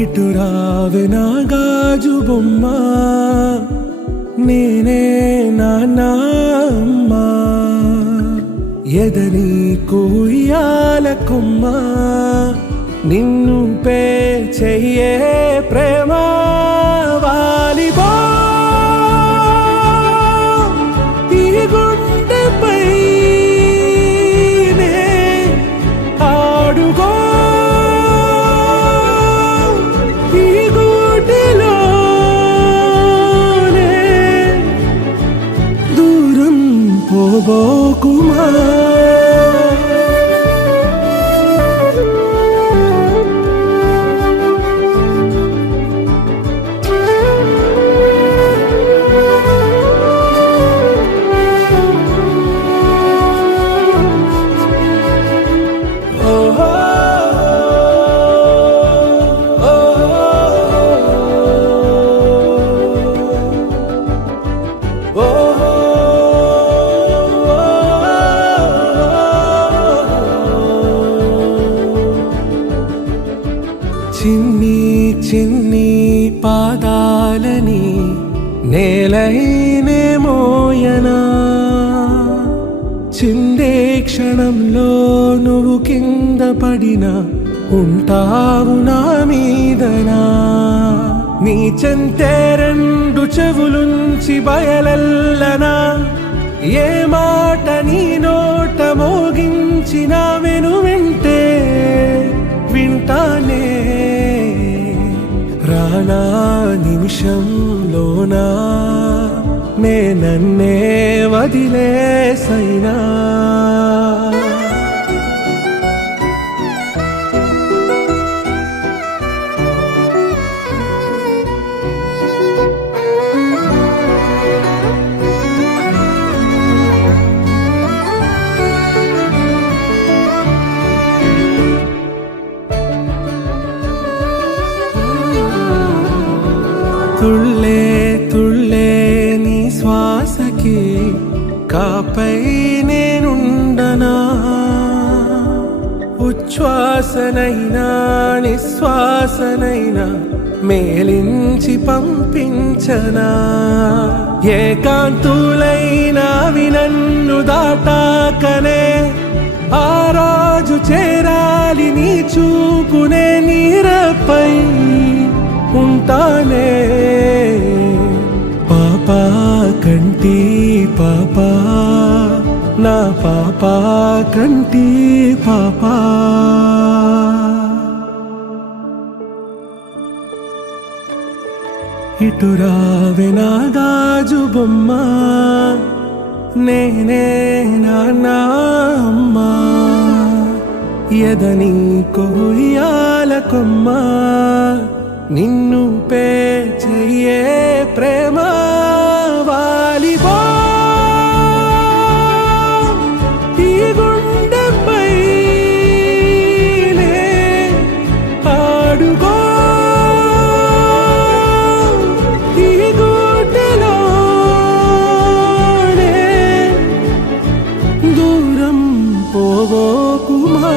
ఇటు రావే నా గాజు బొమ్మ, నేనే నాన్న అమ్మ, ఎదని కుయ్యాల కొమ్మ, నిన్ను పే చెయ్యే ప్రేమ వాలిబో ఈ గుండెపై ఆడుగో ఈ గుడిలోనే దూరం పోబోకుమా. చిన్ని చిన్ని పాదాలని నేలైనే మోయనా, చిందే క్షణంలో నువ్వు కింద పడినా ఉంటావు నా మీదనా. నీ చెంతే రెండు చెవులుంచి బయలెల్లనా, ఏ మాట నీ నోట మోగించిన వెను వింటే వింటానే. రానా నిమిషంలోనా నే నన్నే వదిలేసైనా, తుళ్ళే తుళ్ళే నీ శ్వాసకి కాపై నేనుండనా, ఉచ్ఛ్వాసనైనా నిశ్వాసనైనా మేలించి పంపించనా. ఏకాంతులైనవి నన్ను దాటాకనే ఆ రోజు చేరాలి నీ చూపునే నీరపై ఉంటానే. పాపా కంటి పాపా నా పాపా కంటి పాపా. ఇటు రావే నా గాజు బొమ్మ, నేనే నాన్న అమ్మ, ఎదని కొయ్యాల కొమ్మ, నిన్ను పే చెయ్యే ప్రేమ వాలిబో ఈ గుండెపై ఆడుగో ఈ గుడిలోనే దూరం పోబోకుమా.